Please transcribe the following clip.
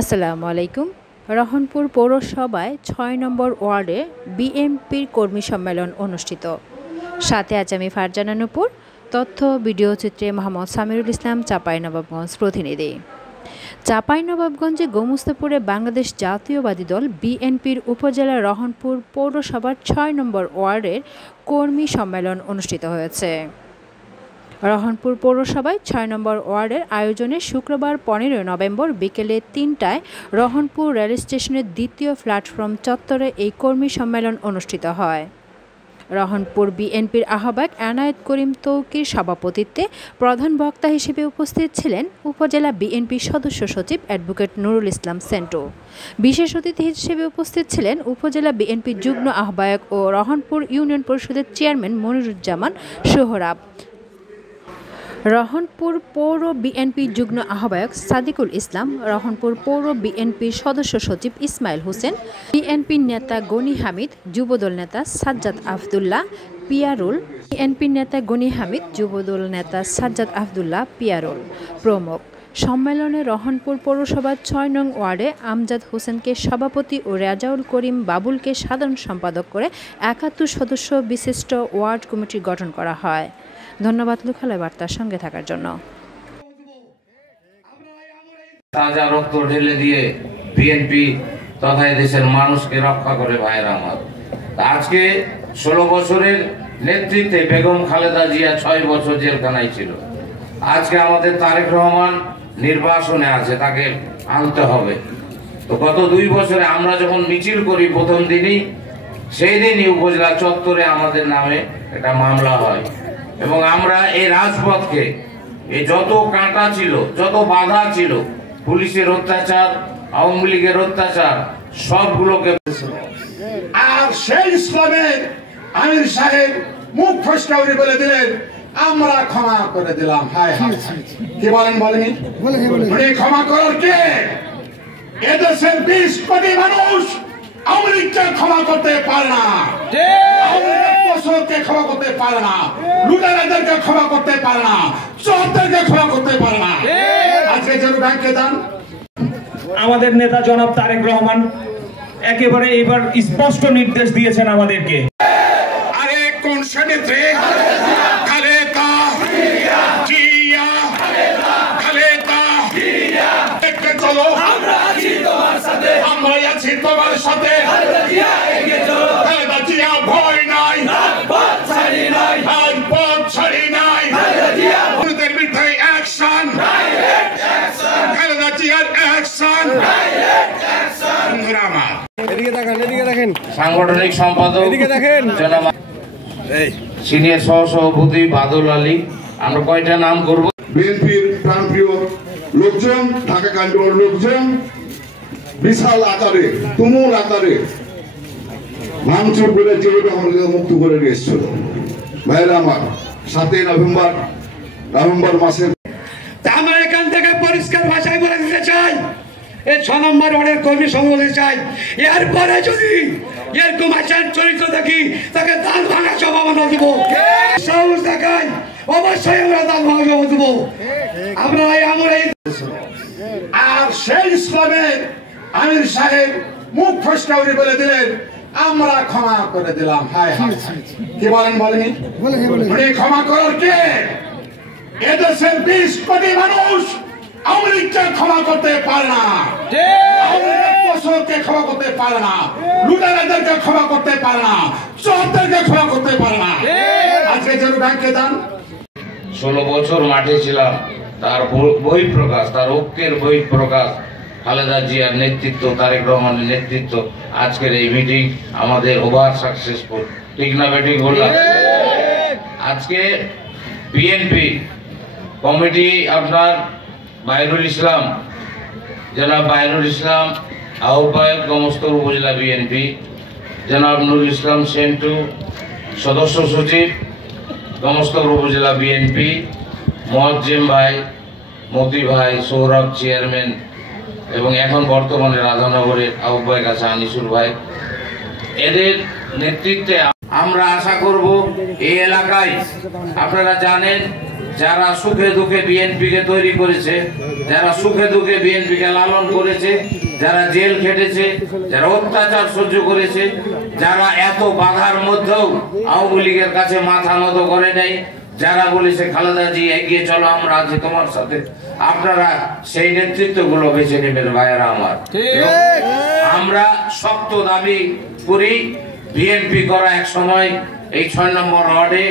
আসসালামু আলাইকুম। রহনপুর পৌরসভায় ৬ নম্বর ওয়ার্ডে বিএনপির কর্মী সম্মেলন অনুষ্ঠিত। সাথে আজ আমি ফারজানা নূপুর, তথ্য ভিডিও চিত্রে মোহাম্মদ সামিরুল ইসলাম, চাঁপাইনবাবগঞ্জ প্রতিনিধি। চাঁপাইনবাবগঞ্জে গোমস্তাপুরে বাংলাদেশ জাতীয়বাদী দল বিএনপির উপজেলা রহনপুর পৌরসভার ৬ নম্বর ওয়ার্ডের কর্মী সম্মেলন অনুষ্ঠিত হয়েছে। রহনপুর পৌরসভায় ৬ নম্বর ওয়ার্ডের আয়োজনে শুক্রবার ১৫ নভেম্বর বিকেলে ৩টায় রহনপুর রেল স্টেশনের দ্বিতীয় প্ল্যাটফর্ম চত্বরে এই কর্মী সম্মেলন অনুষ্ঠিত হয়। রহনপুর বিএনপির আহ্বায়ক এনায়েত করিম তৌকির সভাপতিত্বে প্রধান বক্তা হিসেবে উপস্থিত ছিলেন উপজেলা বিএনপি সদস্য সচিব অ্যাডভোকেট নুরুল ইসলাম সেন্টু। বিশেষ অতিথি হিসেবে উপস্থিত ছিলেন উপজেলা বিএনপির যুগ্ম আহ্বায়ক ও রহনপুর ইউনিয়ন পরিষদের চেয়ারম্যান মনিরুজ্জামান সোহরাব, রহনপুর পৌর বিএনপির যুগ্ম আহ্বায়ক সাদিকুল ইসলাম, রহনপুর পৌর বিএনপির সদস্য সচিব ইসমাইল হোসেন, বিএনপির নেতা গনি হামিদ, যুবদল নেতা সাজ্জাদ আবদুল্লাহ পিয়ারুল, বিএনপির নেতা গনি হামিদ, যুবদল নেতা সাজ্জাদ আবদুল্লাহ পিয়ারুল প্রমুখ। সম্মেলনে রহনপুর পৌরসভার ৬ নং ওয়ার্ডে আমজাদ হোসেনকে সভাপতি ও রেজাউল করিম বাবুলকে সাধারণ সম্পাদক করে ৭১ সদস্য বিশিষ্ট ওয়ার্ড কমিটি গঠন করা হয়। ধন্যবাদ লোকালয় বার্তার সঙ্গে থাকার জন্য। তাজা রক্ত ঢেলে দিয়ে বিএনপি তথা দেশের মানুষকে রক্ষা করে ভাইয়েরা আমার। আজকে ১৬ বছরের নেতৃত্বে বেগম খালেদা জিয়া ৬ বছর জেলখানায় ছিল। আজকে আমাদের তারেক রহমান নির্বাসনে আছে, তাকে আনতে হবে। তো গত ২ বছরে আমরা যখন মিছিল করি প্রথম দিনই, সেই দিনই উপজেলা চত্বরে আমাদের নামে একটা মামলা হয় এবং আমরা এই রাজপথকে যত কাঁটা ছিল, যত বাধা ছিল, পুলিশের অত্যাচার, আওয়ামী লীগের অত্যাচার, সবগুলোকে আর সেই ইসলামের আমির সাহেব মুখ ফসকা বলে দিলেন আমরা ক্ষমা করে দিলাম। হায় হায়, কি বলেন বলেনি? উনি ক্ষমা করার কে? এদেশের ২০ কোটি মানুষ আওয়ামী লীগকে ক্ষমা করতে পারে না, ক্ষমা করতে পারে না, লুটেরাদেরকে ক্ষমা করতে পারে না, চোরদেরকে ক্ষমা করতে পারে না। আজকে যেন ব্যাংকে যান, আমাদের নেতা জনাব তারেক রহমান একেবারে এবার স্পষ্ট নির্দেশ দিয়েছেন আমাদেরকে। আরে কোন সেনেত্রী খালেদা জিয়া, খালেদা দেখতে চলো, আমরা আছি তোমার সাথে, আমরা আছি তোমার সাথে, খালেদা জিয়া ভয় নাই, পথ ছাড়ি নাই, পথ ছাড়ি নাই, ওদের বিরুদ্ধে অ্যাকশন, খালেদা জিয়ার অ্যাকশন। সাংগঠনিক সম্পাদক সিনিয়র সহসভাপতি বাদল আলী, আমরা কয়টা নাম করব? বিএনপির প্রাণপ্রিয় লোকজন, ঢাকা কান্ডোর লোকজন বিশাল আকারে, তুমুল আকারে ভাঙচুর করে যেভাবে আমাদের মুক্ত করে নিয়ে এসেছিল ভাইরা আমার। ৭ই নভেম্বর মাসে আমরা এখান থেকে পরিষ্কার ভাষায় বলে দিতে চাই, এই ৬ নম্বর ওয়ার্ডের কর্মী সম্বন্ধে চাই, এরপরে যদি এরকম আচার চরিত্র দেখি তাকে দাঁত ভাঙা জবাব আমরা দেবো। সাহস দেখাই অবশ্যই আমরা দাঁত ভাঙা জবাব দেবো। আমরা আর সেই ইসলামের আমির সাহেব মুখ ফসকা বলে দিলেন আমরা ক্ষমা করে দিলাম। হায় হায়, কি বলেন বলেনি? উনি ক্ষমা করার কে? এদেশের ২০ কোটি মানুষ আওয়ামী লীগকে ক্ষমা করতে পারে না, ক্ষমা করতে পারে না, লুটেরাদেরকে ক্ষমা করতে পারে না, চোরদেরকে ক্ষমা করতে পারে না। আজকে যেন ব্যাংকে যান, ১৬ বছর মাঠে ছিলাম, তার বহিঃপ্রকাশ, তার ঐক্যের বহিঃপ্রকাশ খালেদা জিয়ার নেতৃত্ব, তারেক রহমানের নেতৃত্ব। আজকের এই মিটিং আমাদের ওভার সাকসেসফুল, ঠিক না বেঠিক বললাম? আজকে বিএনপি কমিটি আপনার বাইরুল ইসলাম, জনাব বাইরুল ইসলাম আহ্বায়ক গোমস্তাপুর উপজেলা বিএনপি, জনাব নুরুল ইসলাম সেন্টু সদস্য সচিব গোমস্তাপুর উপজেলা বিএনপি, মোয়াজ্জেম ভাই, মতি ভাই, সৌরভ চেয়ারম্যান এবং এখন বর্তমানে রাধানগরের আহ্বায়ক আছে আনিসুর ভাই। এদের নেতৃত্বে আমরা আশা করব এই এলাকায়, আপনারা জানেন যারা সুখে দুঃখে বিএনপিকে তৈরি করেছে, যারা সুখে দুঃখে বিএনপিকে লালন করেছে, যারা জেল খেটেছে, যারা অত্যাচার সহ্য করেছে, যারা এত বাধার মধ্যেও আওয়ামী লীগের কাছে মাথা নত করে নাই, যারা বলেছে খালেদা জি এগিয়ে চলো, আমরা আছি তোমার সাথে, আপনারা সেই নেতৃত্বগুলো বেছে নেবেন ভাইয়েরা আমার। আমরা শক্ত দাবি করি, বিএনপি করা এক সময় এই 6 নম্বর ওয়ার্ডে